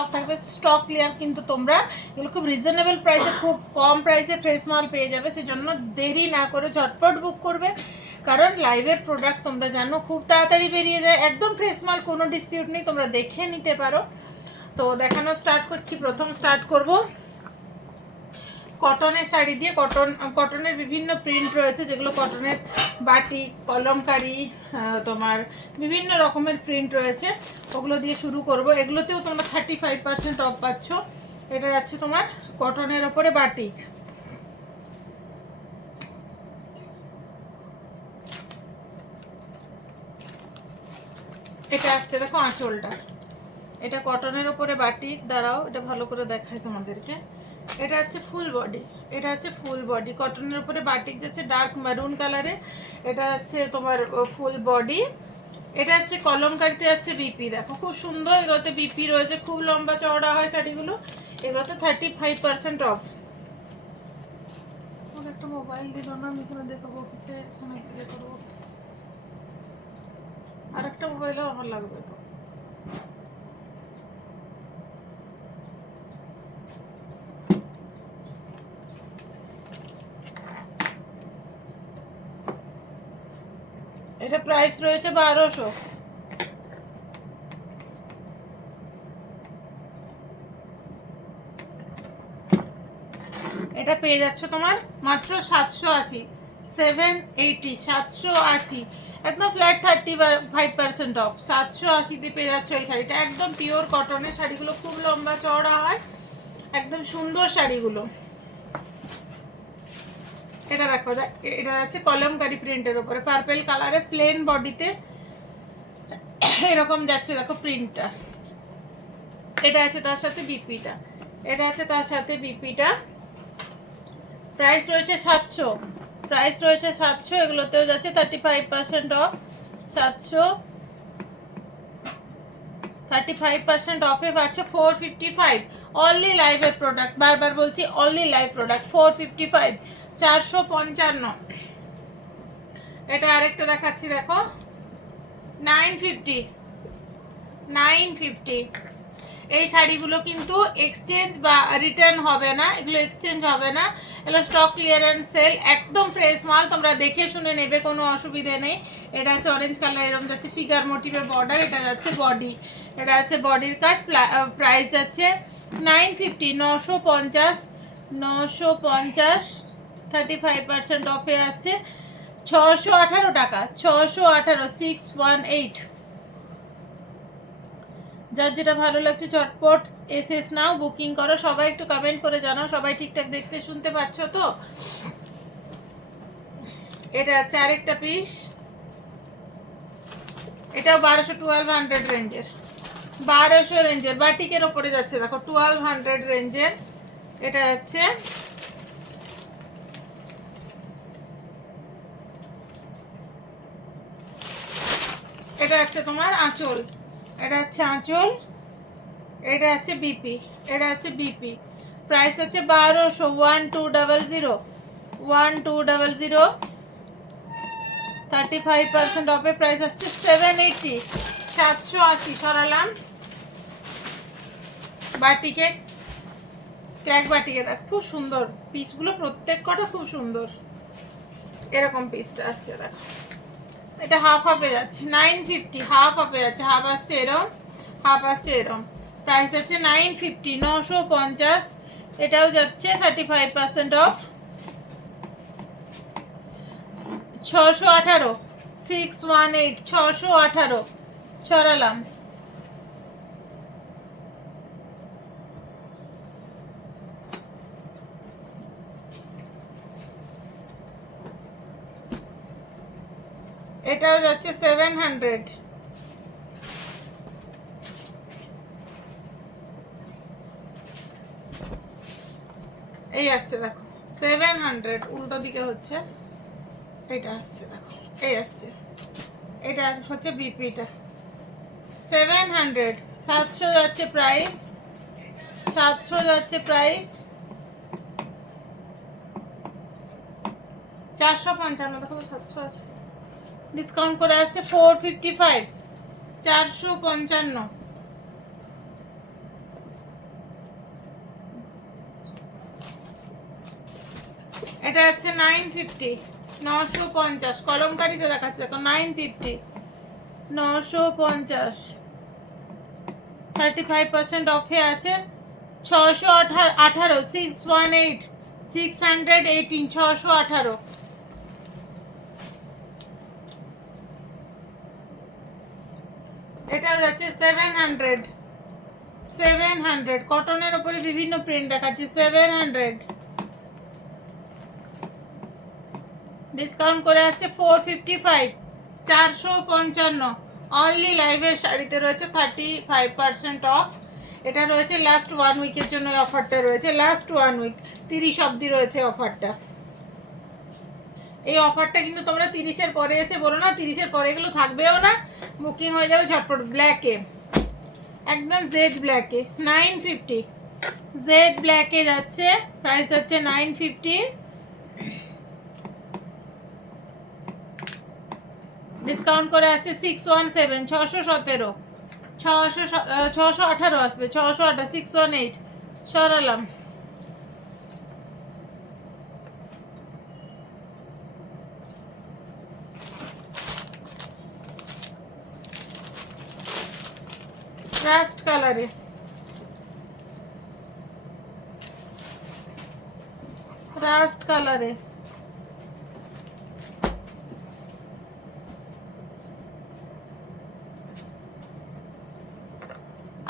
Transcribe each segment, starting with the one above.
Stock থাকবে, stock clear. কিন্তু তোমরা এগুলো খুব রিজনেবল প্রাইসে, খুব কম প্রাইসে ফ্রেশ মাল পেয়ে যাবে। সেজন্য দেরি না করে ঝটপট বুক করবে, কারণ লাইভের প্রোডাক্ট তোমরা জানো খুব তাড়াতাড়ি বেরিয়ে যায়। একদম ফ্রেশ মাল, কোনো ডিসপিউট নেই, তোমরা দেখে নিতে পারো। তো দেখানো স্টার্ট করছি। প্রথম স্টার্ট করব কটনের শাড়ি দিয়ে। কটনের বিভিন্ন প্রিন্ট রয়েছে, যেগুলো কটনের বাটিক, কলমকারি, তোমার বিভিন্ন রকমের প্রিন্ট রয়েছে, ওগুলো দিয়ে শুরু করব। এগুলোতেও তোমরা 35% অফ পাচ্ছ। এটা যাচ্ছে তোমার কটনের ওপরে বাটিক। এটা আসছে দেখো আঁচলটা, এটা কটনের ওপরে বাটিক। দাঁড়াও, এটা ভালো করে দেখায় তোমাদেরকে। এটা হচ্ছে ফুল বডি, এটা হচ্ছে ফুল বডি কটনের উপরে বাটিক যাচ্ছে ডার্ক মেরুন কালারে। এটা হচ্ছে তোমার ফুল বডি। এটা হচ্ছে কলমকারিতে যাচ্ছে বিপি, দেখো খুব সুন্দর। এগুলোতে বিপি রয়েছে, খুব লম্বা চওড়া হয় শাড়িগুলো। এগুলোতে 35% অফ। আমাকে একটা মোবাইল দিল না, আমি এখানে দেখাবো অফিসে, এখানে দেখাবো অফিসে। আর একটা মোবাইলও আমার লাগবে তো। এটা প্রাইস রয়েছে 1200। এটা পেয়ে যাচ্ছ তোমার মাত্র 780, 780, 780, একদম ফ্ল্যাট 35% অফ। 780-তে পেয়ে যাচ্ছ এই শাড়িটা। একদম পিওর কটনের শাড়িগুলো, খুব লম্বা চওড়া হয়, একদম সুন্দর শাড়িগুলো। এটা দেখো, এটা যাচ্ছে কলমকারি প্রিন্টের উপরে, পার্পেল কালারে, প্লেন বডিতে এরকম যাচ্ছে দেখো প্রিন্টটা। এটা আছে তার সাথে বিপিটা, এটা আছে তার সাথে বিপিটা। প্রাইস রয়েছে 700, প্রাইস রয়েছে 700। এগুলোতেও যাচ্ছে 35% অফ। 700, 35% অফে পাচ্ছ 455। অনলি লাইভের প্রোডাক্ট, বারবার বলছি অনলি লাইভ প্রোডাক্ট। 455, 455। এটা আরেকটা দেখাচ্ছি দেখো, 950, 950। এই শাড়িগুলো কিন্তু এক্সচেঞ্জ বা রিটার্ন হবে না, এগুলো এক্সচেঞ্জ হবে না, এগুলো স্টক ক্লিয়ারেন্স সেল, একদম ফ্রেশ মাল, তোমরা দেখে শুনে নেবে, কোনো অসুবিধে নেই। এটা হচ্ছে অরেঞ্জ কালার, এরকম যাচ্ছে ফিগার মোটিভের বর্ডার। এটা যাচ্ছে বডি, এটা হচ্ছে বডির কাজ। প্রাইস যাচ্ছে 950, 950, 950, 35% অফে আসছে 618 টাকা, 618, 618। যার যেটা ভালো লাগছে চটপট এসএস নাও, বুকিং করো। সবাই একটু কমেন্ট করে জানাও সবাই ঠিকঠাক দেখতে শুনতে পাচ্ছ তো। এটা আছে আরেকটা পিস, এটাও 1200 রেঞ্জের, 1200 রেঞ্জের বাটিকের ওপরে যাচ্ছে দেখো, 1200 রেঞ্জের। এটা যাচ্ছে এটা হচ্ছে তোমার আঁচল, এটা হচ্ছে আঁচল, এটা আছে বিপি, এটা আছে বিপি। প্রাইস হচ্ছে 1200, 1200, 1200। 35% অফে প্রাইস আসছে 780, 780। সরালাম বাটিকে, ক্র্যাক বাটিকে দেখ, খুব সুন্দর পিসগুলো, প্রত্যেক কটা খুব সুন্দর। এরকম পিসটা আসছে দেখো, এটা হাফ হাফে যাচ্ছে 950, হাফ হাফে যাচ্ছে, হাফ আসছে এরম, হাফ আসছে এরম। প্রাইস আছে 950, 950। এটাও যাচ্ছে 35% অফ, 618, 618, 618। সরালাম। এটাও যাচ্ছে 700। এই আসছে দেখো 700, উল্টো দিকে হচ্ছে, এটা আসছে দেখো, এই আসছে, এটা হচ্ছে বিপিটা 700। 700 যাচ্ছে প্রাইস, 700 যাচ্ছে প্রাইস। 455 দেখো, 700 আছে, ডিসকাউন্ট করে আসছে 455, 455। এটা হচ্ছে 950, 950 কলমকারিতে দেখাচ্ছে দেখো 950, 950 35% অফে আছে। 618, 618, 618, 618। এটাও যাচ্ছে 700, 700 কটনের উপরে বিভিন্ন প্রিন্ট দেখাচ্ছে 700, ডিসকাউন্ট করে আসছে 455, 455 অনলি। লাইভের শাড়িতে রয়েছে 35% অফ। এটা রয়েছে লাস্ট 1 উইকের জন্য অফারটা রয়েছে, লাস্ট 1 উইক 30 অবধি রয়েছে অফারটা। এই অফারটা কিন্তু তোমরা 30-এর পরে এসে বলো না 30-এর পরে এগুলো থাকবেও না, বুকিং হয়ে যাবে ঝটপট। ব্ল্যাকে একদম জেড ব্ল্যাকে 950, জেড ব্ল্যাকে যাচ্ছে, প্রাইস যাচ্ছে 950, ডিসকাউন্ট করে আসছে 617, 617, 618 আসবে, 618, 618 সরালাম। রাস্ট কালারে, রাস্ট কালারে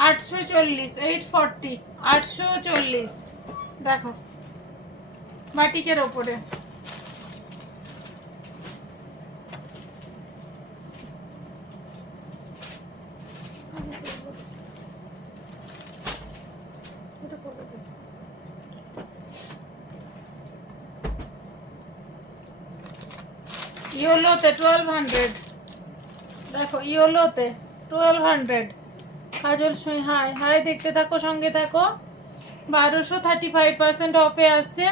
840, 840, 840 দেখো বাটিকের ওপরে। ইয়েলোতে 1200 দেখো, ইয়েলোতে 1200। কাজল সুই হাই হাই দেখতে থাকো, সঙ্গে থাকো। 1200 35% অফে আসছে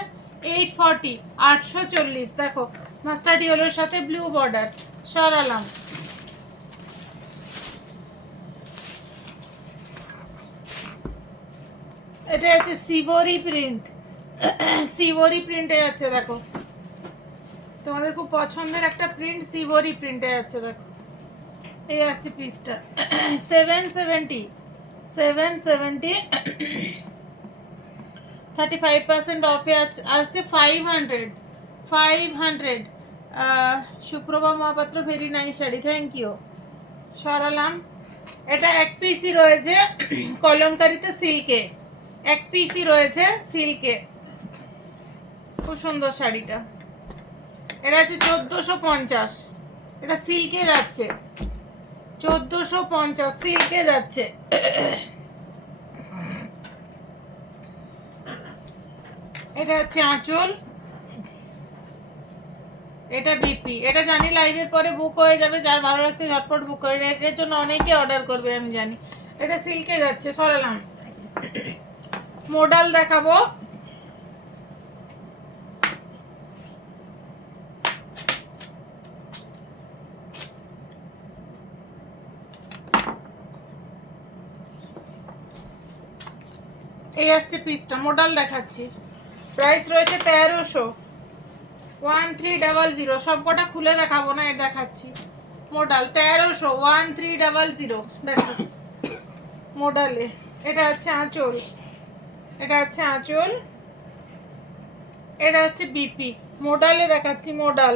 840, 840 দেখো মাস্টার্ড ইয়েলোর সাথে ব্লু বর্ডার সরালাম। এটা আছে সিভরি প্রিন্ট, সিভরি প্রিন্টে আছে দেখো, তোমাদের খুব পছন্দের একটা প্রিন্ট সিভরি প্রিন্টে আছে দেখো। এই আসছে পিসটা 770, 770 35% অফে আসছে 500, 500। Suprabha Mahapatra very nice sari, thank you সরালাম। এটা এক পিসই রয়েছে কলমকারিতে সিল্কে, এক পিসই রয়েছে সিল্কে, খুব সুন্দর শাড়িটা। এটা আছে 1450, এটা সিল্কে যাচ্ছে 1450, সিল্কে যাচ্ছে। এটা হচ্ছে আঁচল, এটা বিপি। এটা জানি লাইভের পরে বুক হয়ে যাবে, যার ভালো লাগছে ঝটপট বুক করে, এটার জন্য অনেকে অর্ডার করবে আমি জানি। এটা সিল্কে যাচ্ছে সরালাম। মডেল দেখাবো, এই আসছে পিসটা, মডেল দেখাচ্ছি। প্রাইস রয়েছে 1300, 1300, সব কটা খুলে দেখাবো না, এটা দেখাচ্ছি। মডেল 1300, 1300 দেখো মডেলে। এটা হচ্ছে আঁচল, এটা হচ্ছে আঁচল, এটা হচ্ছে বিপি। মডেলে দেখাচ্ছি, মডেল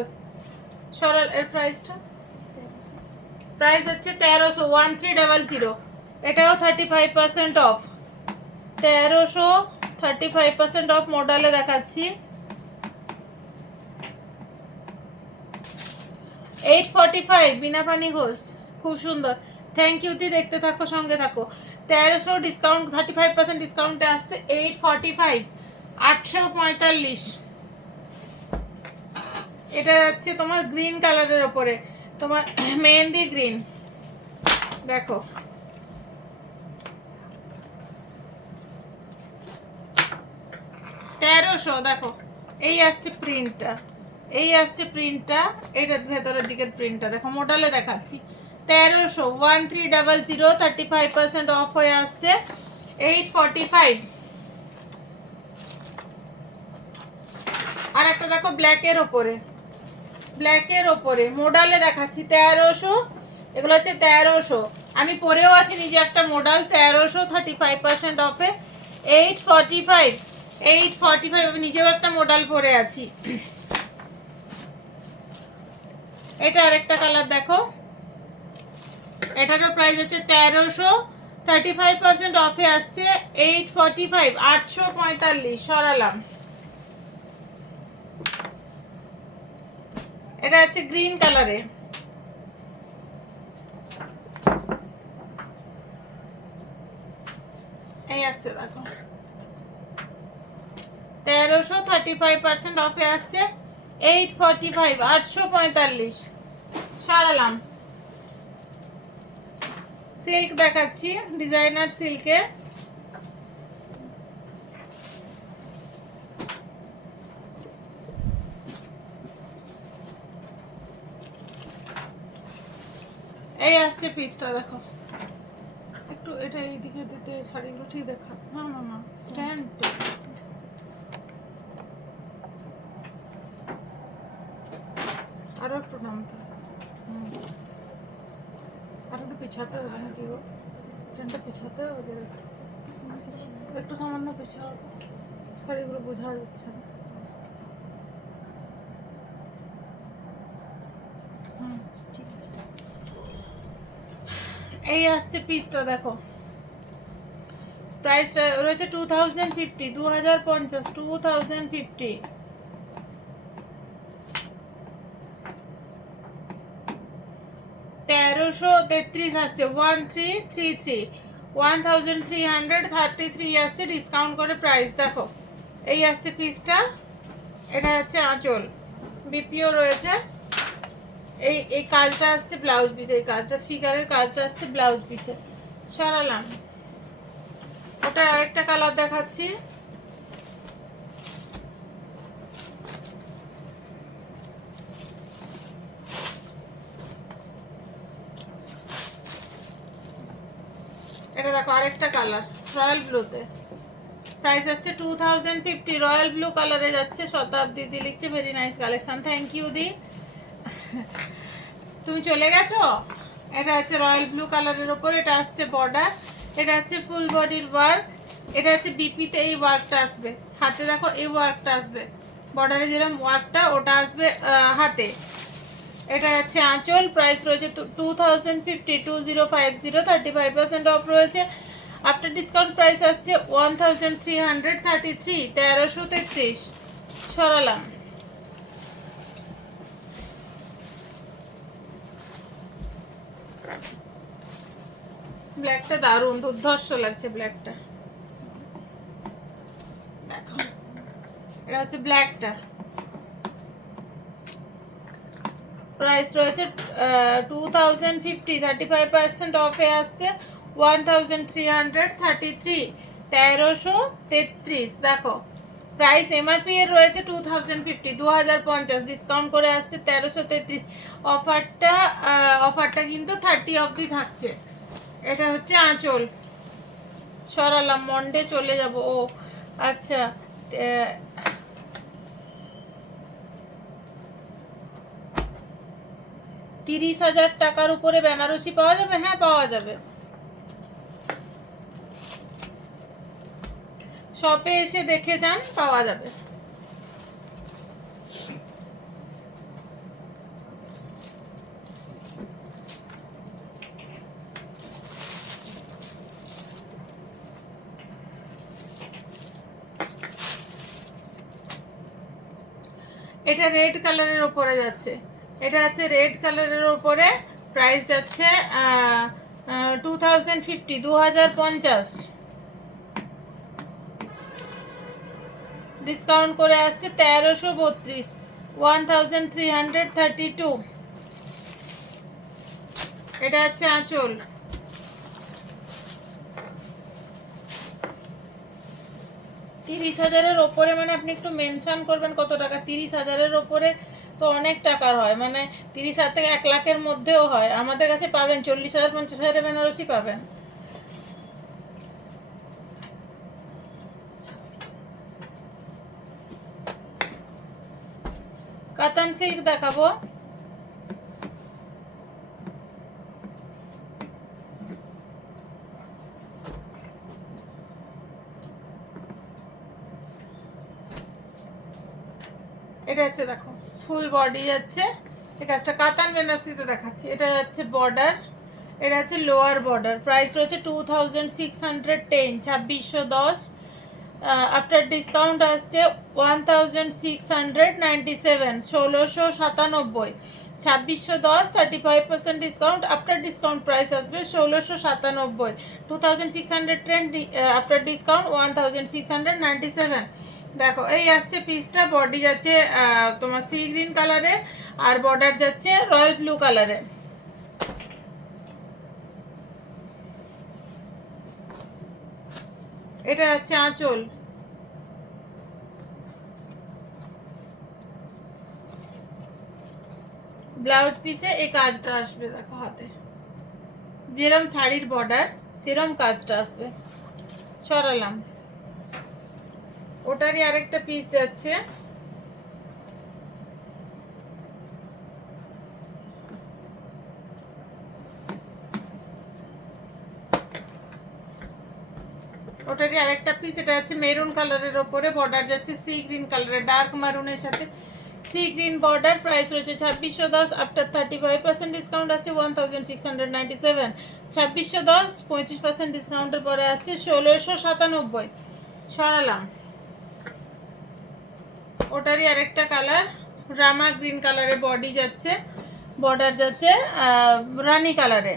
সরল। এর প্রাইসটা প্রাইস হচ্ছে 1300, 1300। এটাও 35% অফ, 1300 35% অফ মডেলে দেখাচ্ছি। 845 বিনা পানি ঘোষ, খুব সুন্দর, থ্যাংক ইউ দি, দেখতে থাকো সঙ্গে থাকো। 1300 ডিসকাউন্ট 35% ডিসকাউন্টে আসছে 845, 845। এটা যাচ্ছে তোমার গ্রিন কালারের ওপরে, তোমার মেহেন্দি গ্রিন দেখো, তেরোশো দেখো। এই আসছে প্রিন্টটা, এই আসছে প্রিন্টটা, এইটার ভেতরের দিকের প্রিন্টটা দেখো, মডেলে দেখাচ্ছি। 1300, 1300, 35% অফ হয়ে আসছে 845। আর একটা দেখো ব্ল্যাকের ওপরে, ব্ল্যাকের ওপরে মোডালে দেখাচ্ছি 1300, এগুলো হচ্ছে 1300। আমি পরেও আছি নিজে একটা মোডাল 1300, 35% অফে 845, 845। আমি নিজেও একটা মোডাল পরে আছি। এটা আরেকটা কালার দেখো, এটারও প্রাইস আছে 1300, 35% অফে আসছে 845, 845। সরালাম। এটা হচ্ছে গ্রিন কালারে, এই আসছে দেখো 1300, 35% অফে আসছে 845, 845। সরালাম। সিল্ক দেখাচ্ছি, ডিজাইনার সিল্কে, এই আসছে পিসটা দেখো। একটু এটা এইদিকে দিতে শাড়িগুলো ঠিক দেখা, না না না স্ট্যান্ড, আরো একটু নামতে, আর একটু পিছাতে হবে নাকি গো, স্ট্যান্ডটা পিছাতে হবে, একটু সামান্য পিছাও, শাড়িগুলো বোঝা যাচ্ছে না। ঠিক আছে, এই আসছে পিসটা দেখো। প্রাইস রয়েছে 2050, 2050, 2050। তেরোশো তেত্রিশ আসছে, 1333, 1333 আসছে ডিসকাউন্ট করে প্রাইস দেখো। এই আসছে পিসটা, এটা হচ্ছে আঁচল, বিপিও রয়েছে। এই এই কাজটা আসছে ব্লাউজ পিসে, এই কাজটা ফিগারের কাজটা আসছে ব্লাউজ পিসে। সরালাম। ওটা আরেকটা কালার দেখাচ্ছি, এটা দেখো আরেকটা কালার রয়্যাল ব্লুতে, প্রাইস আসছে 2050, রয়্যাল ব্লু কালারে যাচ্ছে। শতাব্দী দি লিখছে very nice collection, thank you দি। তুমি চলে গেছো। এটা হচ্ছে রয়্যাল ব্লু কালারের ওপর, এটা আসছে বর্ডার, এটা হচ্ছে ফুল বডির ওয়ার্ক, এটা হচ্ছে বিপিতে এই ওয়ার্কটা আসবে, হাতে দেখো এই ওয়ার্কটা আসবে, বর্ডারে যেরকম ওয়ার্কটা ওটা আসবে হাতে। এটা হচ্ছে আঁচল, প্রাইস রয়েছে 2050, 2050, 35% অফ রয়েছে। আফটার ডিসকাউন্ট প্রাইস আসছে 1333, 1333। সরালাম। ব্ল্যাকটা দারুণ দুর্ধর্ষ লাগছে, ব্ল্যাকটা দেখো, এটা হচ্ছে ব্ল্যাকটা, প্রাইস রয়েছে 2050, 35% অফে আসছে 1333, 1333। দেখো প্রাইস এমআরপি এর রয়েছে 2050, 2050, ডিসকাউন্ট করে আসছে 1333। অফারটা কিন্তু 30 অবধি থাকছে। এটা হচ্ছে আঁচল। সরালাম, মন্ডে চলে যাব। ও আচ্ছা, 30,000 টাকার উপরে বেনারসি পাওয়া যাবে? হ্যাঁ পাওয়া যাবে, শপে এসে দেখে যান, পাওয়া যাবে। এটা রেড কালারের ওপরে যাচ্ছে, এটা আছে রেড কালারের ওপরে, প্রাইস যাচ্ছে 2050, 2050, ডিসকাউন্ট করে আসছে 1332, 1332। এটা হচ্ছে আঁচল। 30,000-এর ওপরে মানে আপনি একটু মেনশন করবেন কত টাকা। 30,000-এর ওপরে তো অনেক টাকার হয়, মানে 30,000 থেকে 1 লাখের মধ্যেও হয়। আমাদের কাছে পাবেন 40,000, 50,000 বেনারসি পাবেন। কাতান সিল্ক দেখাবো। এটা হচ্ছে দেখো ফুল বডি যাচ্ছে, ঠিক আছে, কাতান বেনারসিতে দেখাচ্ছি। এটা যাচ্ছে বর্ডার, এটা হচ্ছে লোয়ার বর্ডার। প্রাইস রয়েছে 2610, 2610। আফটার ডিসকাউন্ট আসছে 1697, 1697। 2610 35% ডিসকাউন্ট, আফটার ডিসকাউন্ট প্রাইস আসবে 1697। 2610 আফটার ডিসকাউন্ট 1697। দেখো এই আসছে পিসটা, বডি যাচ্ছে তোমার সি গ্রিন কালারে, আর বর্ডার যাচ্ছে রয়্যাল ব্লু কালারে। এটা যাচ্ছে আঁচল, ব্লাউজ পিসে এই কাজটা আসবে, দেখো হাতে যেরম শাড়ির বর্ডার সেরম কাজটা আসবে। সরালাম, ওটারই আরেকটা পিস যাচ্ছে। ওটারই আরেকটা পিস, এটা হচ্ছে মেরুন কালারের ওপরে, বর্ডার যাচ্ছে সি গ্রিন কালারের, ডার্ক মারুনের সাথে সি গ্রিন বর্ডার। প্রাইস রয়েছে 2610, আফটার 35% ডিসকাউন্ট আসছে 1697। 2610 35% ডিসকাউন্টের পরে আসছে 1697। সরালাম, ওটারই আরেকটা কালার রামা গ্রিন কালারে, বডি যাচ্ছে, বর্ডার যাচ্ছে রানি কালারে।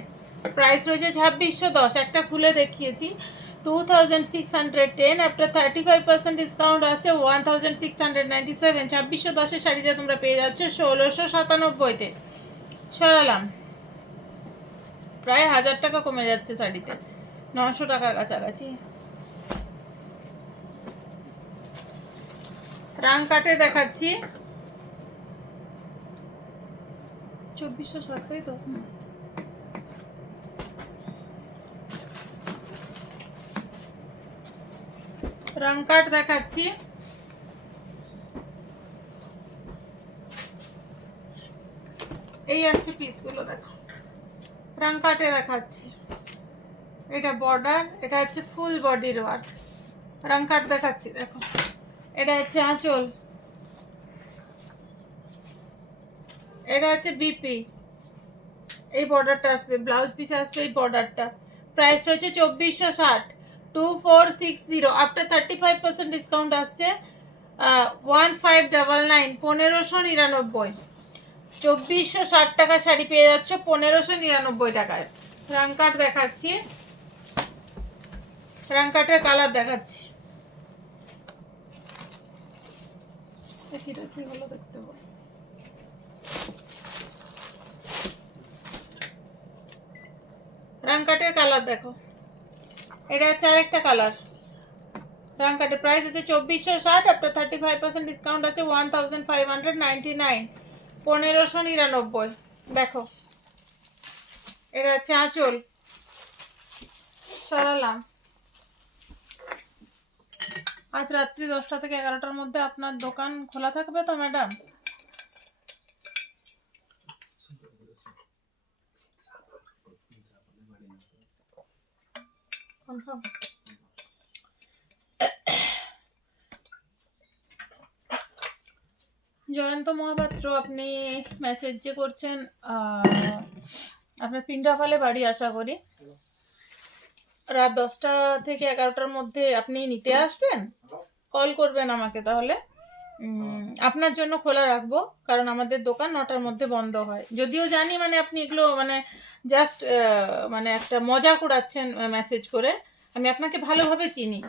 প্রাইস রয়েছে 2610, একটা খুলে দেখিয়েছি 2610। আফটার 35% ডিসকাউন্ট আসছে 1697। 2610 শাড়িটা তোমরা পেয়ে যাচ্ছ 1697-তে। সরালাম, প্রায় 1000 টাকা কমে যাচ্ছে শাড়িতে, 900 টাকার কাছাকাছি। রাং কাটে দেখাচ্ছি 2407, তাই তো? রাং কাট দেখাচ্ছি, এই আসছে পিসগুলো, দেখো রাং কাটে দেখাচ্ছি। এটা বর্ডার, এটা হচ্ছে ফুল বডির ওয়ার্ক। রাং কাট দেখাচ্ছি, দেখো এটা হচ্ছে আঁচল, এটা হচ্ছে বিপি, এই বর্ডারটা আসবে, ব্লাউজ পিস আসবে এই বর্ডারটা। প্রাইস রয়েছে 2460, 2460। আফটার 35% ডিসকাউন্ট আসছে 1599, 1599। 2460 টাকা শাড়ি পেয়ে যাচ্ছ 1599 টাকায়। রাং কাট দেখাচ্ছি, রাং কাটের কালার দেখাচ্ছি। সেটা কি হলো দেখতে পাবো। রাং কাটের কালার দেখো, এটা হচ্ছে আরেকটা কালার। রাং কাটের প্রাইস আছে 2460, আফটার 35% ডিসকাউন্ট আছে 1599, 1599। দেখো এটা হচ্ছে আঁচল। সরালাম, আজ রাত্রি 10টা থেকে 11টার মধ্যে আপনার দোকান খোলা থাকবে তো ম্যাডাম? কনফার্ম? জয়ন্ত মহাপাত্র, আপনি মেসেজ যে করছেন, আপনার পিন্ডাফালে বাড়ি আশা করি। রাত 10টা থেকে 11টার মধ্যে আপনি নিতে আসবেন, কল করবেন আমাকে, তাহলে আপনার জন্য খোলা রাখবো, কারণ আমাদের দোকান 9টার মধ্যে বন্ধ হয়। যদিও জানি মানে আপনি এগুলো মানে জাস্ট মানে একটা মজা করাচ্ছেন মেসেজ করে, আমি আপনাকে ভালোভাবে চিনি।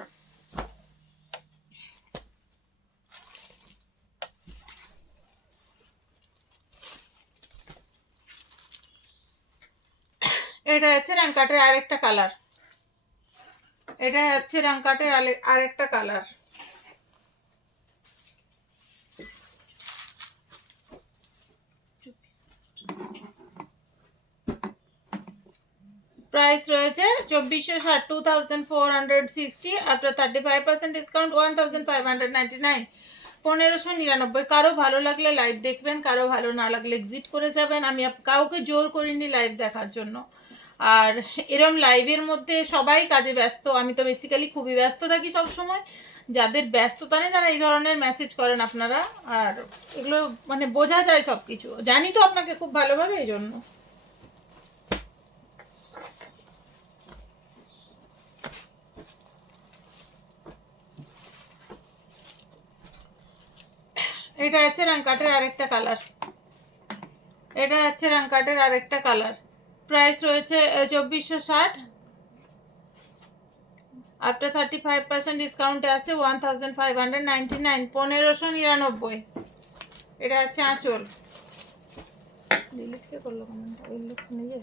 এটা হচ্ছে রাংকাটের আরেকটা কালার, এটা হচ্ছে রাংকাটের আরেকটা কালার। প্রাইস রয়েছে 2460, 2460। After 35% discount 1599, 1599। কারো ভালো লাগলে লাইভ দেখবেন, কারো ভালো না লাগলে এক্সিট করে যাবেন। আমি কাউকে জোর করিনি লাইভ দেখার জন্য। আর এরম লাইভের মধ্যে সবাই কাজে ব্যস্ত, আমি তো বেসিক্যালি খুবই ব্যস্ত থাকি সব সময়। যাদের ব্যস্ততা নেই তারা এই ধরনের মেসেজ করেন আপনারা, আর এগুলো মানে বোঝা যায় সব কিছু, জানি তো আপনাকে খুব ভালোভাবে, এই জন্য। এটা আছে রাঙ্কাটের আরেকটা কালার, এটা আছে রাঙ্কাটের আরেকটা কালার। প্রাইস রয়েছে 2460, আফটার 35% ডিসকাউন্টে আছে 1599, 1599। এটা আছে আঁচল। ডিলিট কে করলো কমেন্টটা? ওই লোক নিয়ে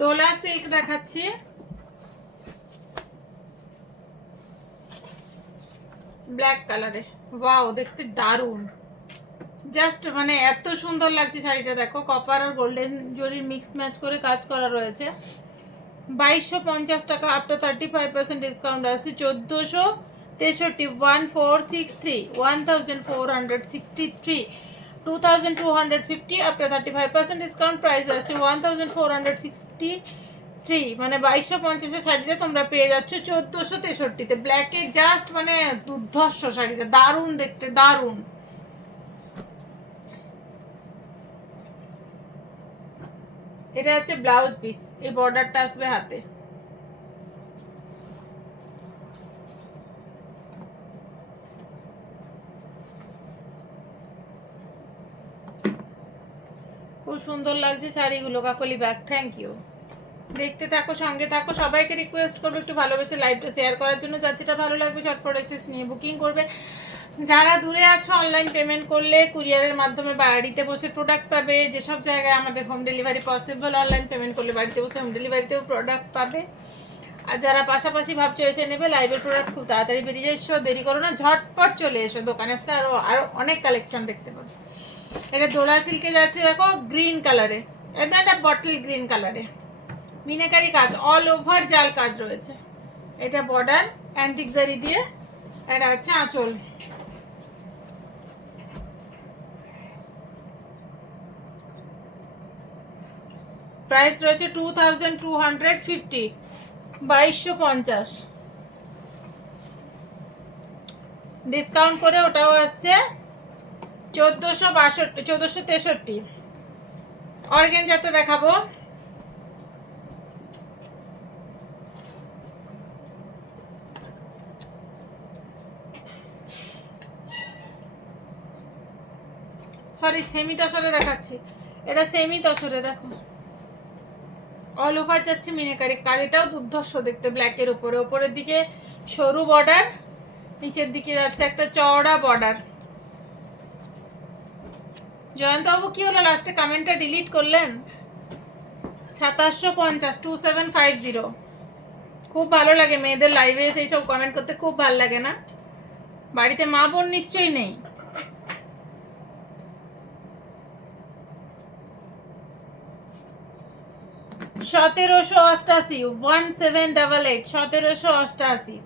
ডোলা সিল্ক দেখাচ্ছি, ব্ল্যাক কালারে। ওয়াও, দেখতে দারুণ, জাস্ট মানে এত সুন্দর লাগছে শাড়িটা। দেখো কপার আর গোল্ডেন জরির মিক্স ম্যাচ করে কাজ করা রয়েছে। 2250 টাকা, আফটার 35% ডিসকাউন্ট আছে 1463, 1463, 1463, 2250, আফটার 35% ডিসকাউন্ট প্রাইস আছে 1463। মানে 2250 শাড়িটা তোমরা পেয়ে যাচ্ছ 1463-তে। ব্ল্যাকে জাস্ট মানে দুর্ধর্ষ শাড়িটা, দারুণ দেখতে, দারুণ। এটা হচ্ছে ব্লাউজ পিস, এই বর্ডারটা আসবে হাতে। খুব সুন্দর লাগছে শাড়িগুলো। কাকলি ব্যাগ, থ্যাংক ইউ। দেখতে থাকো, সঙ্গে থাকো। সবাইকে রিকোয়েস্ট করবো একটু ভালোবেসে লাইভটা শেয়ার করার জন্য। যার যেটা ভালো লাগবে ঝটপট এসে নিয়ে বুকিং করবে। যারা দূরে আছো অনলাইন পেমেন্ট করলে কুরিয়ারের মাধ্যমে বাড়িতে বসে প্রোডাক্ট পাবে। যেসব জায়গায় আমাদের home delivery possible, online payment করলে বাড়িতে বসে হোম ডেলিভারিতেও প্রোডাক্ট পাবে। আর যারা পাশাপাশি ভাবছো এসে নেবে, লাইভের প্রোডাক্ট খুব তাড়াতাড়ি বেরিয়ে যায়, এসো, দেরি করো না, ঝটপট চলে এসো দোকানে। আসলে আরও অনেক কালেকশন দেখতে পাবে। এটা দোলা সিল্কে যাচ্ছে, দেখো গ্রিন কালারে, এটা একটা বটল গ্রিন কালারে, মিনাকারি কাজ, অল ওভার জাল কাজ রয়েছে। এটা বর্ডার অ্যান্টিক জারি দিয়ে, এটা হচ্ছে আঁচল। প্রাইস রয়েছে 2250, 2250। ডিসকাউন্ট করে ওটাও আসছে 1462, 1463। অর্গানজাতে দেখাবো, সরি সেমি তসরে দেখাচ্ছি। এটা সেমি তসরে, দেখো অল ওভার যাচ্ছে মিনাকারি কাজ। এটাও দুর্ধর্ষ দেখতে, ব্ল্যাকের উপরে, ওপরের দিকে সরু বর্ডার, নিচের দিকে যাচ্ছে একটা চওড়া বর্ডার। জয়ন্তবাবু কি হলো, লাস্টে কমেন্টটা ডিলিট করলেন? 2750, 2750। খুব ভালো লাগে মেয়েদের লাইভে এসে এইসব কমেন্ট করতে, খুব ভালো লাগে না? বাড়িতে মা বোন নিশ্চয়ই নেই। সতেরোশো অষ্টাশি, 1788, 1788।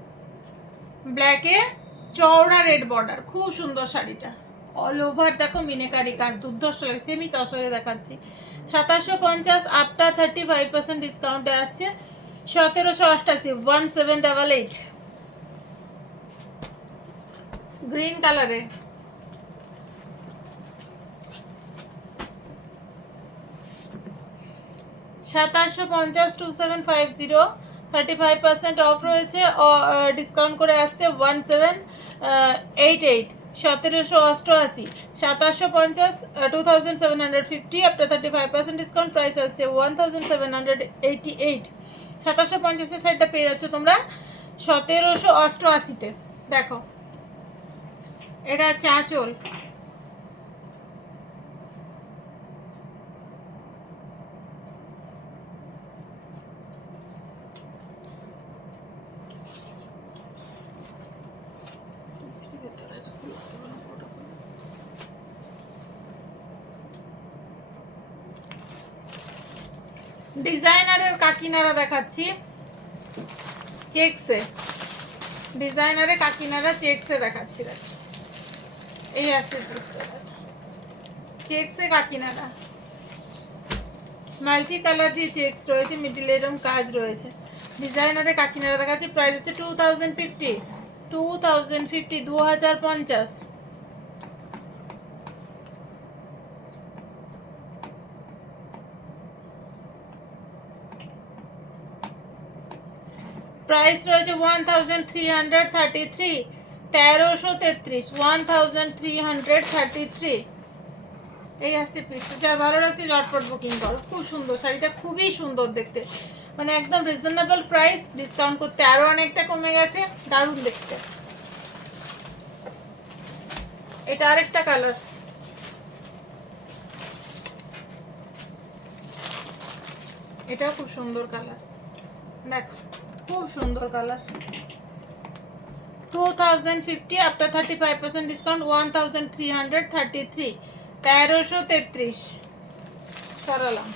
ব্ল্যাকে চওড়া রেড বর্ডার, খুব সুন্দর শাড়িটা। অল ওভার দেখো মিনাকারি কাজ, দুর্ধর্ষ লাগে। সেমি তসরে দেখাচ্ছি, 2750, আফটার 35% ডিসকাউন্টে আসছে 1788, 1788। গ্রিন কালারে, 2750, 2750, 35% অফ রয়েছে, ডিসকাউন্ট করে আসছে 1788, 1788, 2750, 2750, আফটার 35% ডিসকাউন্ট প্রাইস আসছে 1788। 2750 সাইডটা পেয়ে যাচ্ছ তোমরা 1788-তে। দেখো এটা হচ্ছে আঁচল। ডিজাইনারের কাকিনারা দেখাচ্ছি চেকসে, ডিজাইনারে কাকিনারা চেকসে দেখাচ্ছি। দেখ এই আছে পিসটা, চেকসে কাকিনারা মাল্টি কালার দিয়ে চেকস রয়েছে, মিডিলে এরকম কাজ রয়েছে। ডিজাইনারে কাকিনারা দেখাচ্ছে, প্রাইস হচ্ছে 2050, 2050। প্রাইস রয়েছে 1333, 1333, 1333। এই আসছে পিসটা, যার ভালো লাগছে ঝটপট বুকিং করো। খুব সুন্দর শাড়িটা, খুবই সুন্দর দেখতে, মানে একদম রিজনেবল প্রাইস, ডিসকাউন্ট করতে আরো অনেকটা কমে গেছে, দারুণ দেখতে। এটা আরেকটা কালার, এটাও খুব সুন্দর কালার, দেখো খুব সুন্দর কালার। 2050 after 35% discount 1333, 1333 সরালাম।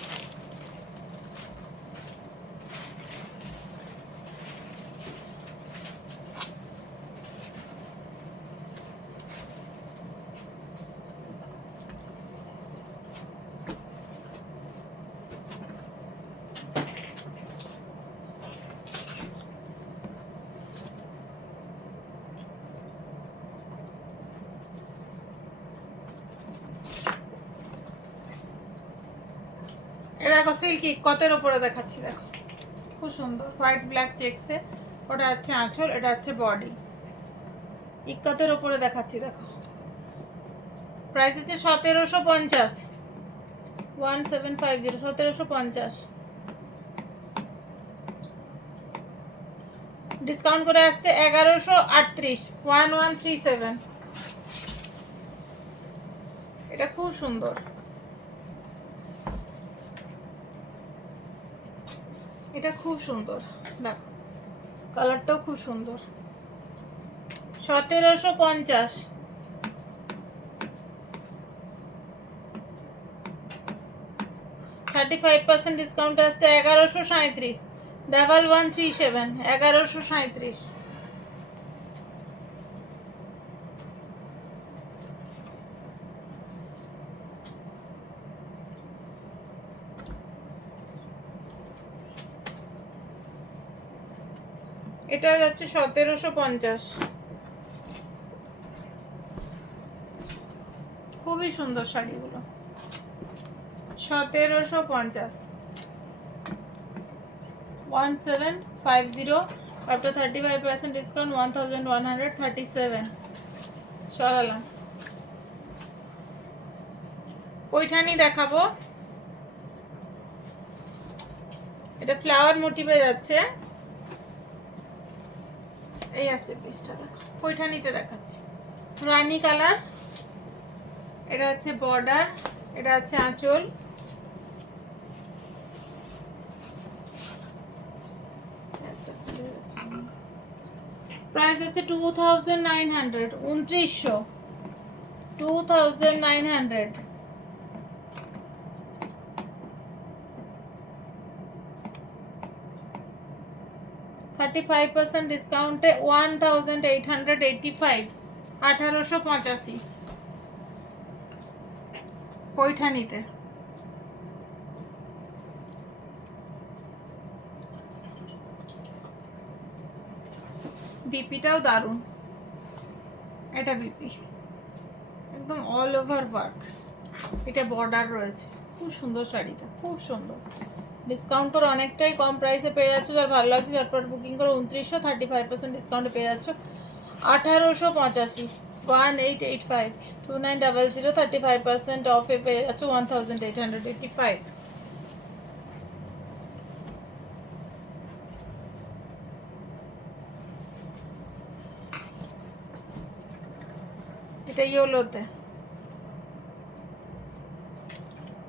এটা দেখো সিল্কি কতের উপরে দেখাচ্ছি, দেখো খুব সুন্দর হোয়াইট ব্ল্যাক চেকসে, ওটা হচ্ছে আঁচল, এটা হচ্ছে বডি। ইক্কতের উপরে দেখাচ্ছি, দেখো প্রাইস হচ্ছে 1750, 1750, 1750। ডিসকাউন্ট করে আসছে 1138, 1137। এটা খুব সুন্দর, এটা খুব সুন্দর, দেখো কালারটাও খুব সুন্দর। 1750, 35% ডিসকাউন্ট আসছে 1137, 1137, 1137। এটা যাচ্ছে 1750, খুবই সুন্দর শাড়িগুলো। 1750, 1750 আফটার 35% ডিসকাউন্ট 1137 সরালাম। পৈঠানি দেখাবো, এটা ফ্লাওয়ার মোটিভে যাচ্ছে। এই আছে পিসটা, দেখো পৈঠানিতে দেখাচ্ছি, রানী কালার। এটা হচ্ছে বর্ডার, এটা হচ্ছে আঁচল। প্রাইস হচ্ছে 2900, 2900, 2900। $35% ডিসকাউন্টে 1885, 1885 পৈঠানিতে। বিপিটাও দারুণ, এটা বিপি একদম অল ওভার ওয়ার্ক, এটা বর্ডার রয়েছে, খুব সুন্দর শাড়িটা, খুব সুন্দর। ডিসকাউন্ট করে অনেকটাই কম প্রাইসে পেয়ে যাচ্ছ, যার ভালো লাগছে ঝটপট বুকিং করে। 2900, 35% ডিসকাউন্টে পেয়ে যাচ্ছ 1885, 1885, 2900, 35% অফে পেয়ে যাচ্ছ 1885। এটা ইয়েলোতে,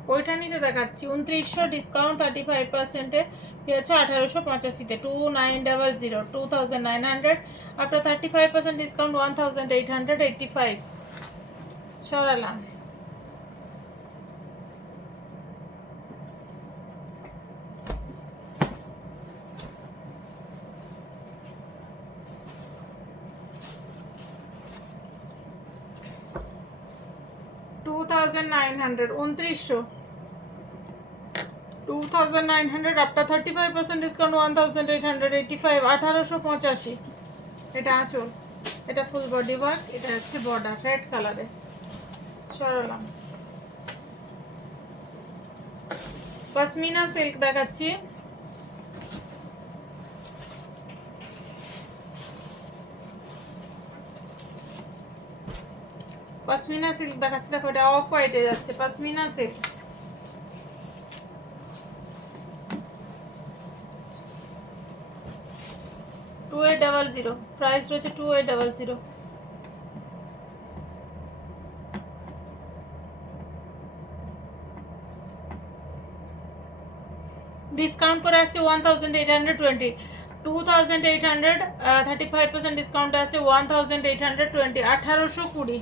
পৈঠানিতে দেখাচ্ছি 2900 ডিসকাউন্ট 35%-এ পেয়েছো 1885-তে, 2900, 2900 আফটার 35% ডিসকাউন্ট 1885 সরালাম। 2900 2900 2900 after 35% discount 1885 1885 এটা আঁচল, এটা ফুল বডি ওয়ার্ক, এটা হচ্ছে বর্ডার রেড কালারে। সরালাম। পশমিনা সিল্ক দেখাচ্ছি, পশমিনা সিল্ক দেখাচ্ছি। দেখো এটা অফ হোয়াইটে যাচ্ছে, পশমিনা সিল্ক। টু 800 প্রাইস রয়েছে 2800। ডিসকাউন্ট করে আসছে 1820, 2800 35% ডিসকাউন্ট আছে 1820 1820।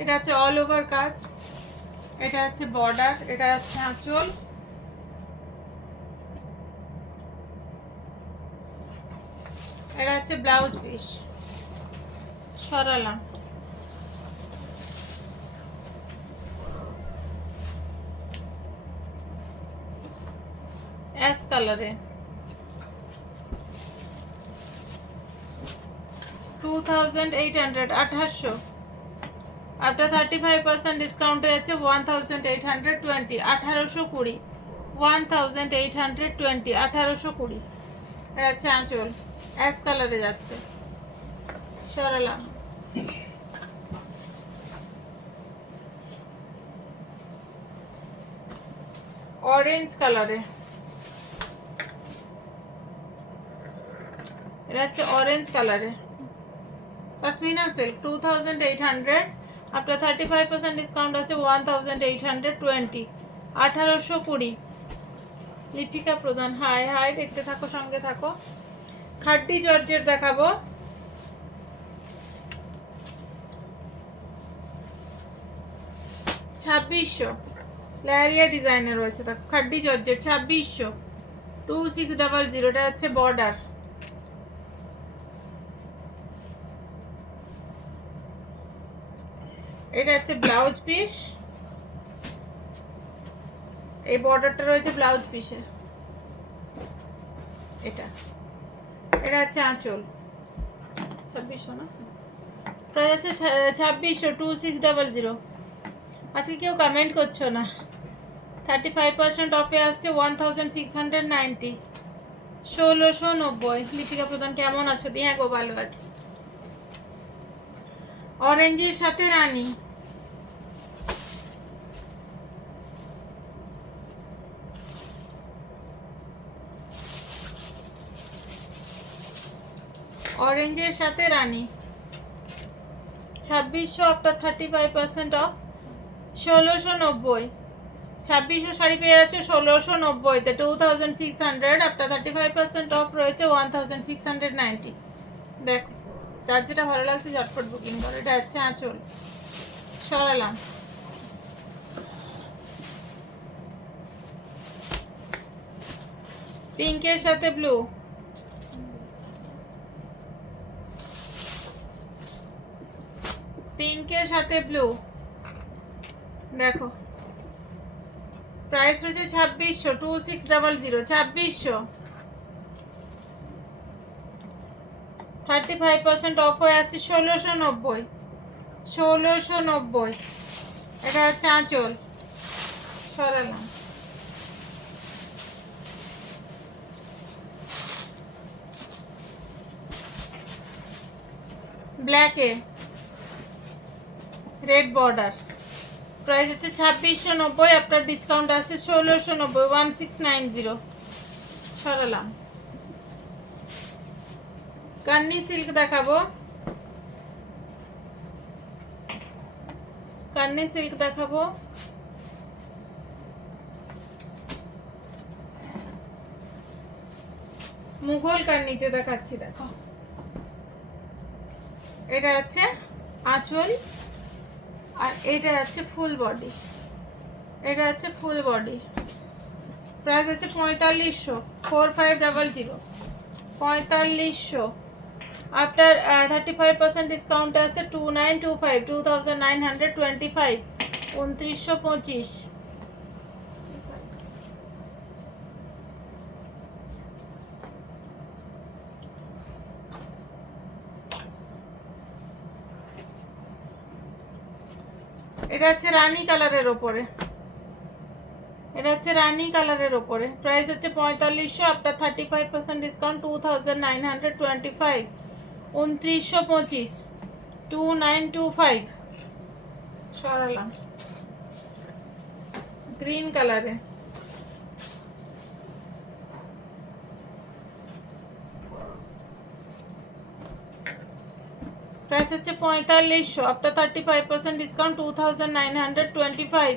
এটা হচ্ছে অল ওভার কাজ, এটা হচ্ছে বর্ডার, এটা হচ্ছে আঁচল, এটা হচ্ছে ব্লাউজ পিস। সরালাম। অ্যাশ কালারে 2800 2800 আফটার 35% ডিসকাউন্টে যাচ্ছে 1820 1820 1820 1820। এটা হচ্ছে আঁচল, অ্যাশ কালারে যাচ্ছে। সরালাম। অরেঞ্জ কালারে, এটা হচ্ছে অরেঞ্জ কালারে পশমিনা সিল্ক 2800 আফটার 35% ডিসকাউন্ট আছে 1820 1820। লিপিকা প্রধান, হাই হাই, দেখতে থাকো, সঙ্গে থাকো। খাড্ডি জর্জের দেখাবো, ছাব্বিশশো লেয়ারিয়া ডিজাইনের রয়েছে। দেখো খাড্ডি জর্জের 2600 2600। এটা হচ্ছে বর্ডার, এটা হচ্ছে ব্লাউজ পিস, এই বর্ডারটা রয়েছে ব্লাউজ পিসে। এটা এটা হচ্ছে আঁচল, 2600 না, প্রাইস আছে 2600 2600। আজকে কেউ কমেন্ট করছো না। 35% অফে আসছে 1690 1690। লিপিকা প্রধান কেমন আছো? দি হ্যাঁ গো, ভালো আছি। অরেঞ্জের সাথে রানী, অরেঞ্জের সাথে রানী 2600 আফটার 35% অফ 1690। 2600 শাড়ি পেয়ে যাচ্ছে 1690-তে 2600 আফটার 35% অফ রয়েছে 1690। দেখো যার যেটা ভালো লাগছে ঝটপট বুকিং করো। এটা হচ্ছে আঁচল। সরালাম। পিঙ্কের সাথে ব্লু, পিঙ্কের সাথে ব্লু। দেখো প্রাইস রয়েছে 2600 2600 2600। 35% অফ হয়ে আসছে 1690 1690। এটা হচ্ছে আঁচল। সরালাম। ব্ল্যাকে রেড বর্ডার, প্রাইস হচ্ছে 2690 আপনার ডিসকাউন্ট আছে 1690 1690। সরালাম। কান্নি সিল্ক দেখাবো, কান্নি সিল্ক দেখাবো। মুঘল কান্নিতে দেখাচ্ছি। দেখো এটা আছে আঁচল আর এটা আছে ফুল বডি, এটা আছে ফুল বডি। প্রাইস আছে 4500 4500 4500 আফটার 35% ডিসকাউন্টে আছে 2925, 2925, 2925। এটা হচ্ছে রানী কালারের ওপরে, এটা হচ্ছে রানী কালারের ওপরে। প্রাইস হচ্ছে 4500, আফটার 35% ডিসকাউন্ট 2925, 2925, 2925। সরালাম গ্রিন কালারে। প্রাইস হচ্ছে 4500, আফটার 35% ডিসকাউন্ট 2925,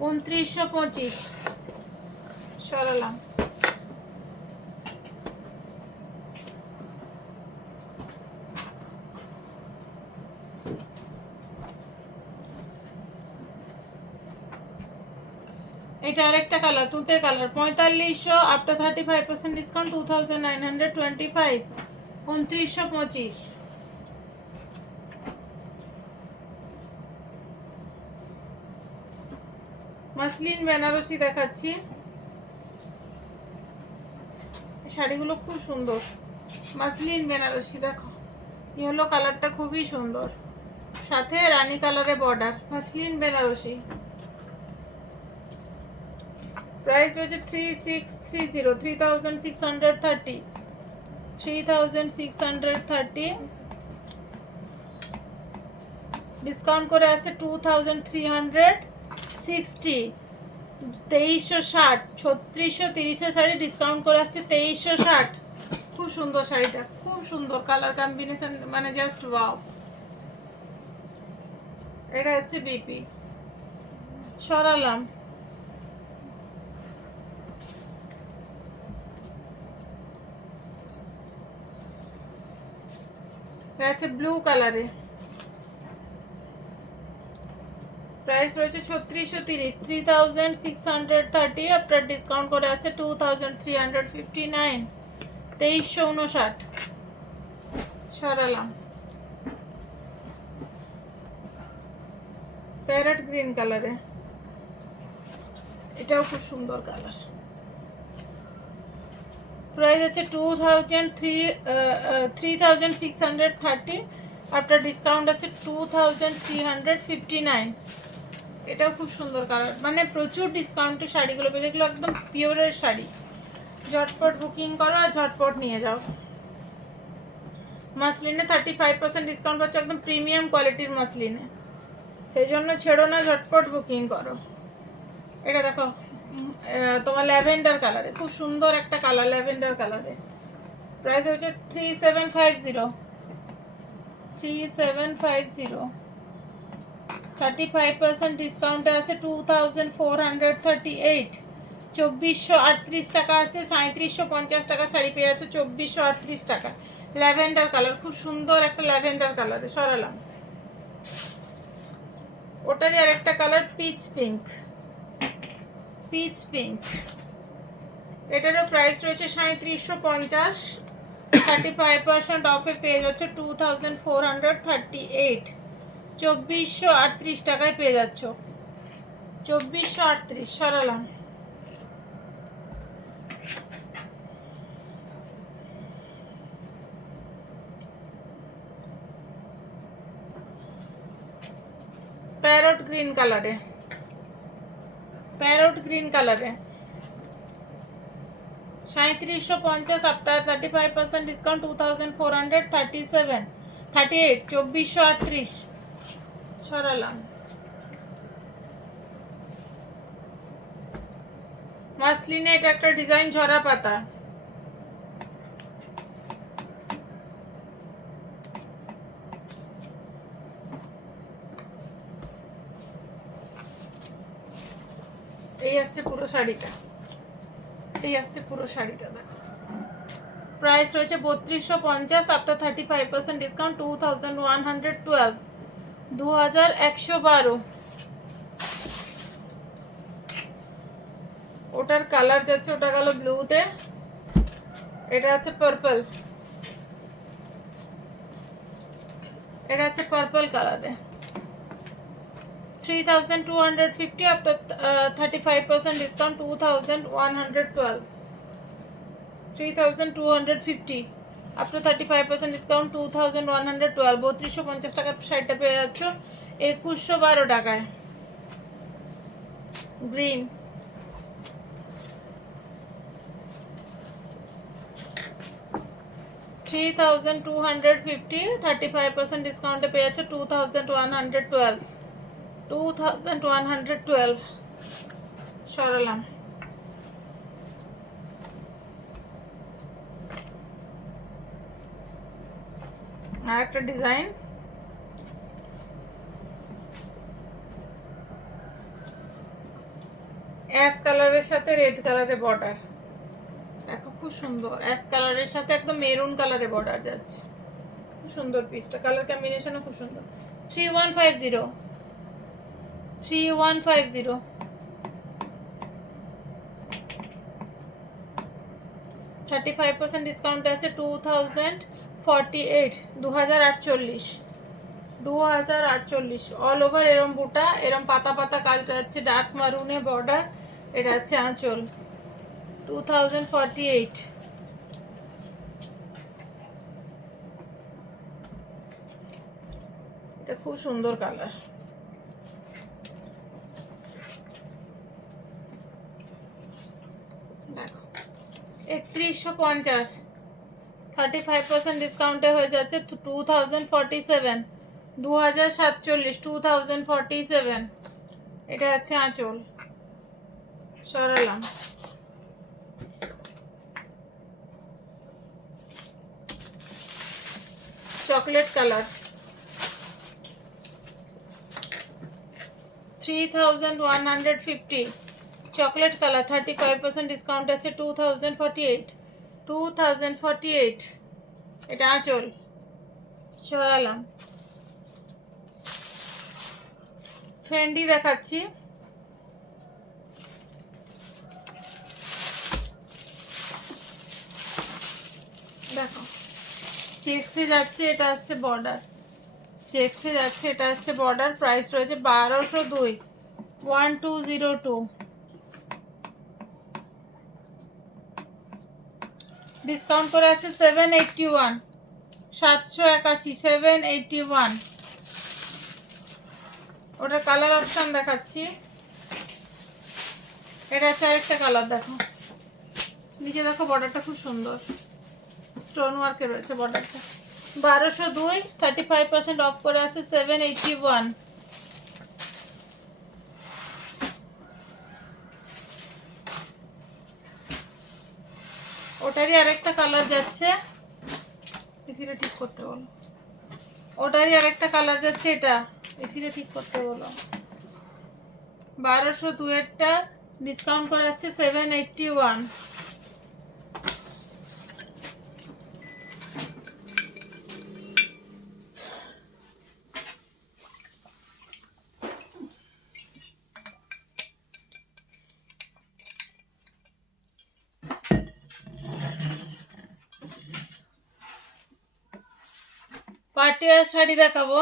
2925। সরালাম। এটা আরেকটা কালার, তুতে colour. 4500, after 35% discount 2925, 2925। Muslin Benarasi দেখাচ্ছি। শাড়িগুলো খুব সুন্দর। মাসলিন বেনারসি দেখো, ইয়েলো কালারটা খুবই সুন্দর, সাথে রানী কালারে বর্ডার। মাসলিন বেনারসি। প্রাইস রয়েছে 3630, 3630, 3630। ডিসকাউন্ট করে আছে 2360, 2360, 3630 শাড়ি ডিসকাউন্ট করে আসছে 2360। খুব সুন্দর শাড়িটা, খুব সুন্দর কালার কম্বিনেশন, মানে জাস্ট ওয়াও। এটা হচ্ছে বিপি। সরালাম। এটা হচ্ছে ব্লু কালারে। প্রাইস রয়েছে 3630, 3630, আফটার ডিসকাউন্ট করে আছে 2359, 2359। সরালাম। প্যারট গ্রিন কালারে, এটাও খুব সুন্দর কালার। প্রাইস হচ্ছে 3630, আফটার ডিসকাউন্ট আছে 2359। এটাও খুব সুন্দর কালার, মানে প্রচুর ডিসকাউন্টের শাড়িগুলো পেয়ে, যেগুলো একদম পিওরের শাড়ি। ঝটপট বুকিং করো আর ঝটপট নিয়ে যাও। মাসলিনে 35% ডিসকাউন্ট পাচ্ছে, একদম প্রিমিয়াম কোয়ালিটির মাসলিনে, সেই জন্য ছেড়ো না, ঝটপট বুকিং করো। এটা দেখো তোমার ল্যাভেন্ডার কালারে, খুব সুন্দর একটা কালার, ল্যাভেন্ডার কালারে। প্রাইস হচ্ছে 3750, 3750। 35% ডিসকাউন্টে আছে 2438, 2438 টাকা আছে। 3750 টাকা শাড়ি পেয়ে যাচ্ছে 2438 টাকা। ল্যাভেন্ডার কালার, খুব সুন্দর একটা ল্যাভেন্ডার কালারে। সরালাম। ওটারই আরেকটা colour pitch pink, pitch pink. এটারও প্রাইস রয়েছে 3750, 35% অফে পেয়ে যাচ্ছে 2438, 2438 টাকায় পেয়ে যাচ্ছ, 2438। সরালাম। প্যারট গ্রিন কালারে, প্যারট গ্রিন কালারে। 3750, আফটার 35% ডিসকাউন্ট 2437, 38, 2438। সরালাম। মাসলিনে এটা একটা ডিজাইন, ঝরা পাতা। এই আসছে পুরো শাড়িটা, এই আসছে পুরো শাড়িটা দেখো। প্রাইস রয়েছে 3250, আফটার 35% ডিসকাউন্ট 2112, 2112। ওটার কালার যাচ্ছে, ওটা গেল ব্লুতে, এটা হচ্ছে পার্পল। এটা হচ্ছে পার্পল কালারে 3250 after 35% discount 2112 3250 after 35% discount 2112 3250 টাকার শাড়িটা পেয়ে যাচ্ছ 2112 টাকায় গ্রিন $3,250 35% ডিসকাউন্টে পেয়ে যাচ্ছে 2112 সরালাম আর একটা ডিজাইন অ্যাশ কালারের সাথে রেড কালারের বর্ডার দেখো খুব সুন্দর অ্যাশ কালারের সাথে একদম মেরুন কালারের বর্ডার যাচ্ছে খুব সুন্দর পিসটা কালার কম্বিনেশনও খুব সুন্দর 3150 35% ডিসকাউন্ট আছে 2048 2048 অল ওভার এরম বুটা এরম পাতা পাতা কাজটা আছে ডার্ক মারুনে বর্ডার এটা আছে আঁচল 2048 এটা খুব সুন্দর কালার দেখো 3150 35% ডিসকাউন্টে হয়ে যাচ্ছে 2047 2047 এটা আছে আঁচল সরালাম chocolate colour 3150 chocolate colour 35% discount আছে 2048 এটা আঁচল সরালাম ফেন্ডি দেখাচ্ছি দেখো চেক্সে যাচ্ছে এটা আসছে বর্ডার চেক্সে যাচ্ছে এটা আসছে বর্ডার প্রাইস রয়েছে 1202 1202 ডিসকাউন্ট করে আছে 781 781 ওটা কালার অপশন দেখাচ্ছি এটা আছে আরেকটা কালার দেখো নিচে দেখো বর্ডারটা খুব সুন্দর স্টোন ওয়ার্কে রয়েছে বর্ডারটা 1202 35% অফ করে আছে 781 ওটারই আরেকটা কালার যাচ্ছে এসিটা ঠিক করতে বলো ওটারই আরেকটা কালার যাচ্ছে এটা এসিটা ঠিক করতে বলো 1202 এরটা ডিসকাউন্ট করে আসছে 781 পার্টি আর শাড়ি দেখাবো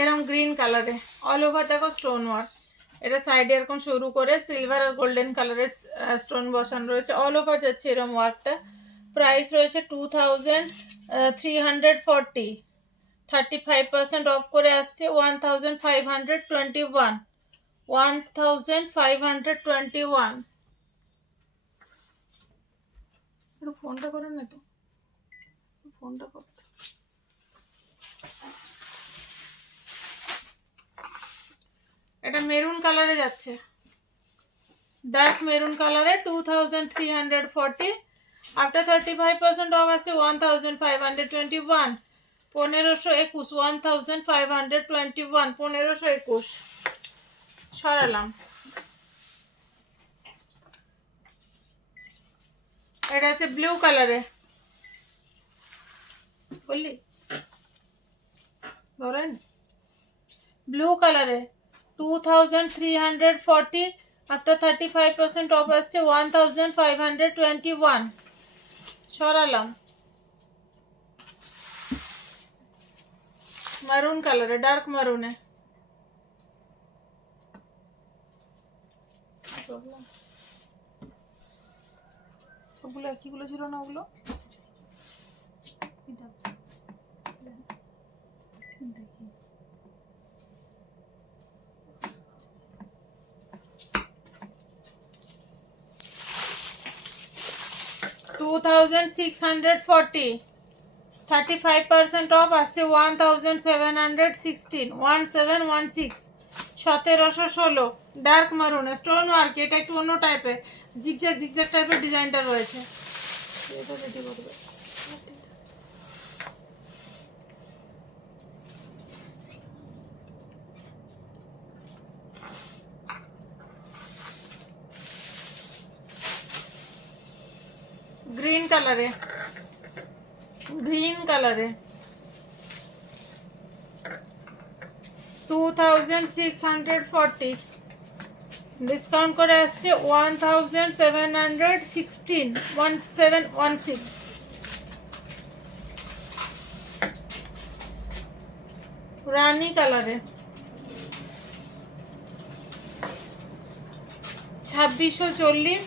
এরকম গ্রিন কালারে অল ওভার দেখো স্টোন ওয়ার্ক এটা সাইডে এরকম শুরু করে সিলভার আর গোল্ডেন কালারের স্টোন বসানো রয়েছে অল ওভার যাচ্ছে এরকম ওয়ার্কটা প্রাইস রয়েছে 2340 35% অফ করে আসছে 1521 1521 ফোনটা করে না তো ফোনটা করতে এটা মেরুন কালারে যাচ্ছে ডার্ক মেরুন কালারে 2340 আফটার 35% অফ আছে 1521 1521 1521 সরালাম এটা আছে ব্লু কালারে বললি ধরেন ব্লু কালারে 2340, আফটার 35% অফ আসছে 1521, সরালাম। মারুন কালারে, ডার্ক মারুনে, ওগুলো একইগুলো ছিল না ওগুলো? 2640, 35% অফ আসছে 1716, 1716, 1716, ডার্ক মারুন স্টোন ওয়ার্ক। এটা একটু অন্য টাইপের, জিগজ্যাগ জিগজ্যাগ টাইপের ডিজাইনটা রয়েছে। এটা রেডি করবে। গ্রিন কালারে, গ্রিন কালারে 2640, ডিসকাউন্ট করে আসছে 1716, 1716। রানী কালারে 2640,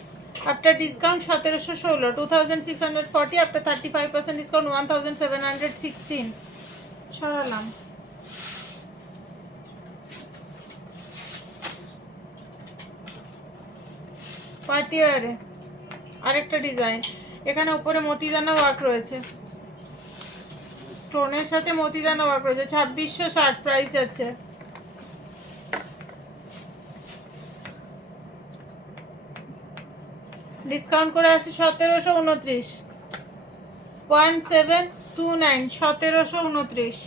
আফটার ডিসকাউন্ট 1716, 2640, আফটার 35% ডিসকাউন্ট 1716, সরালাম। পার্টি ওয়ারে আরেকটা ডিজাইন, এখানে উপরে মতিদানা ওয়ার্ক রয়েছে, স্টোনের সাথে মতিদানা ওয়ার্ক রয়েছে, 2660 প্রাইস আছে। ডিসকাউন্ট করে আছে 1729, 1729, 1729,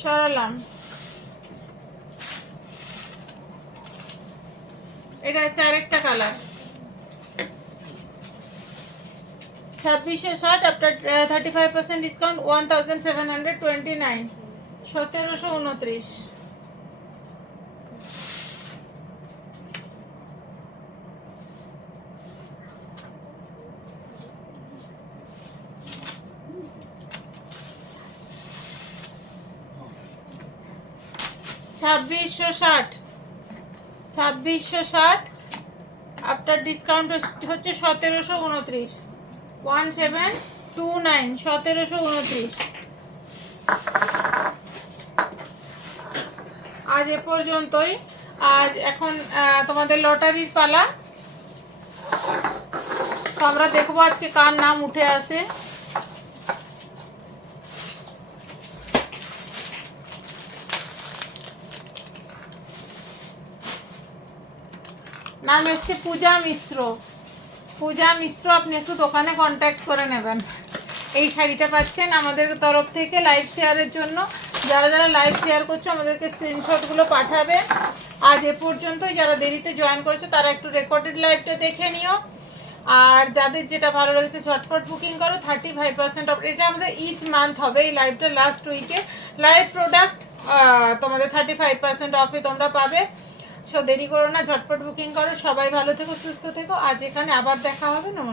সরালাম। এটা হচ্ছে আরেকটা কালার, 2660, আফটার 35% ডিসকাউন্ট 1729, 1729। ছাব্বিশশো ষাট, আফটার ডিসকাউন্ট হচ্ছে 1729, 1729, 1729। আজ এ পর্যন্তই। আজ এখন তোমাদের লটারির পালা, তো আমরা দেখবো আজকে কার নাম উঠে আসে। নাম এসছে পূজা মিশ্র। পূজা মিশ্র, আপনি একটু দোকানে কন্ট্যাক্ট করে নেবেন। এই শাড়িটা পাচ্ছেন আমাদের তরফ থেকে লাইভ শেয়ারের জন্য। যারা যারা লাইভ শেয়ার করছো আমাদেরকে স্ক্রিনশটগুলো পাঠাবে। আজ এ পর্যন্তই। যারা দেরিতে জয়েন করেছো তারা একটু রেকর্ডেড লাইভটা দেখে নিও। আর যাদের যেটা ভালো লেগেছে ঝটপট বুকিং করো। 35% অফ, এটা আমাদের ইচ মান্থ হবে। এই লাইভটা লাস্ট উইকে লাইভ প্রোডাক্ট তোমাদের 35% অফে তোমরা পাবে। সো দেরি করো না, ঝটপট বুকিং করো। সবাই ভালো থেকো, সুস্থ থেকো। আজ এখানে আবার দেখা হবে। নমস্কার।